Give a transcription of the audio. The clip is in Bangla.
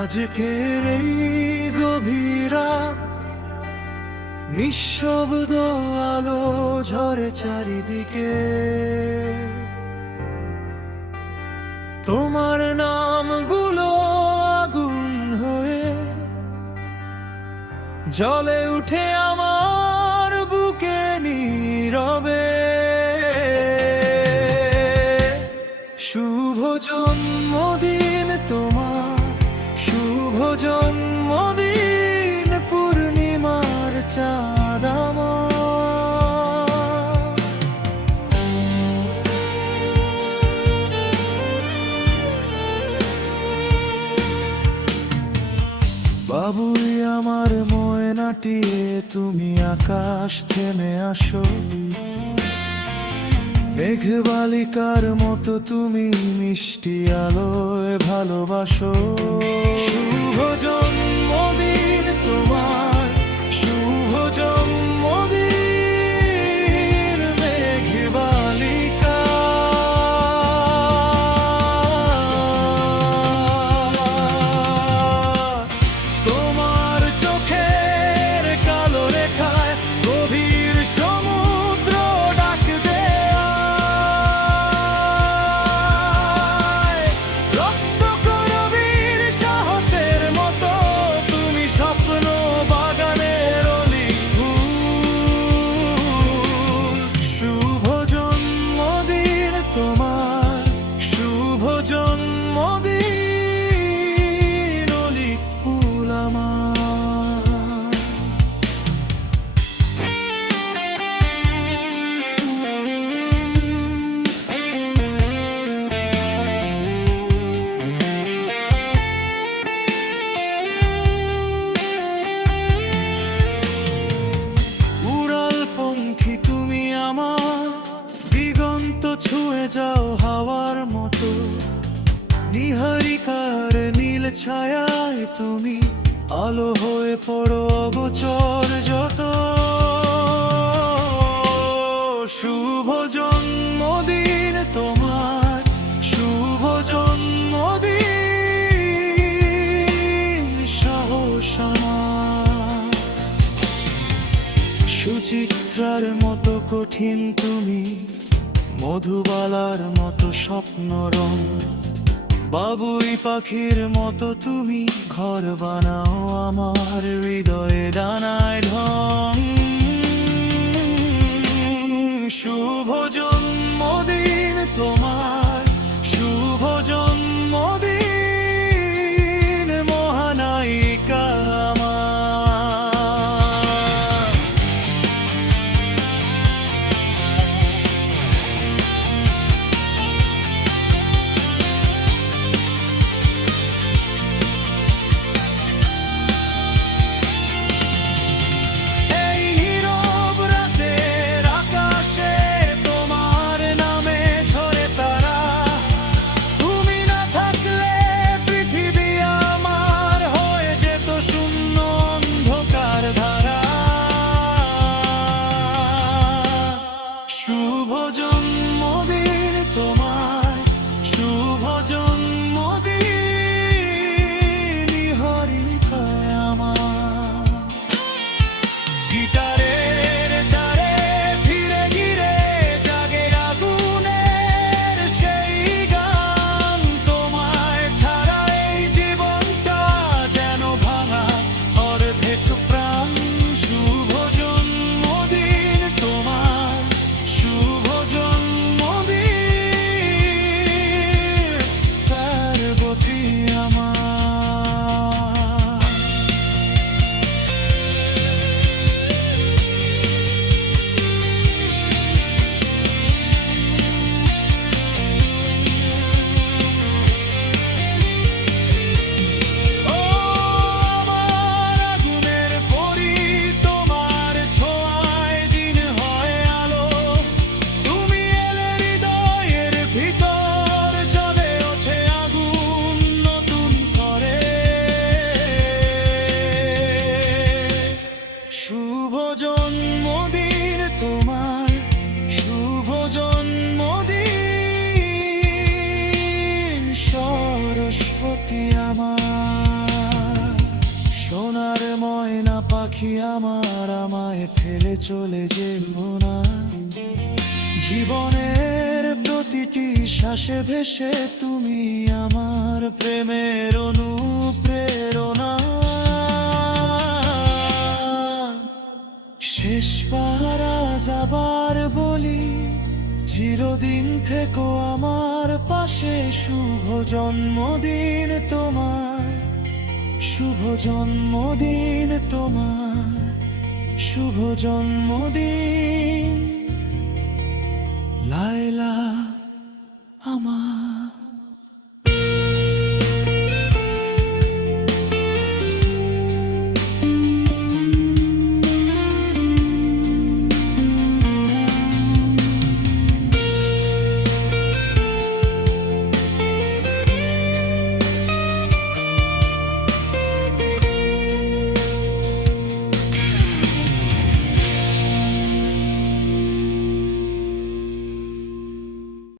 আজকের এই গভীরা নিঃশব্দ আলো ঝরে চারিদিকে। তোমার নামগুলো আগুন হয়ে জলে উঠে আমার বুকে নীরবে। শুভ জন্ম। নাটিয়ে তুমি আকাশ থেমে আসো। মেঘ বালিকার মতো তুমি মিষ্টি আলোয় ভালোবাসো। ছায়ায় তুমি আলো হয়ে পড়ো অগোচর যত। শুভ জন্মদিন তোমার, শুভ জন্মদিন সাহস সুচিত্রার মতো কঠিন তুমি, মধুবালার মতো স্বপ্ন রঙ বাবুই পাখির মতো তুমি ঘর বানাও আমার হৃদয়। আমার। সোনার ময়না পাখি আমার, আমায় ফেলে চলে যে না। জীবনের প্রতিটি শ্বাসে ভেসে তুমি আমার প্রেমের অনুপ্রেরণা। শেষবার যাবার বলি চিরদিন থেকো আমার পাশে শুভ জন্মদিন তোমার। শুভ জন্মদিন তোমার। শুভ জন্মদিন। লাইলা আমার।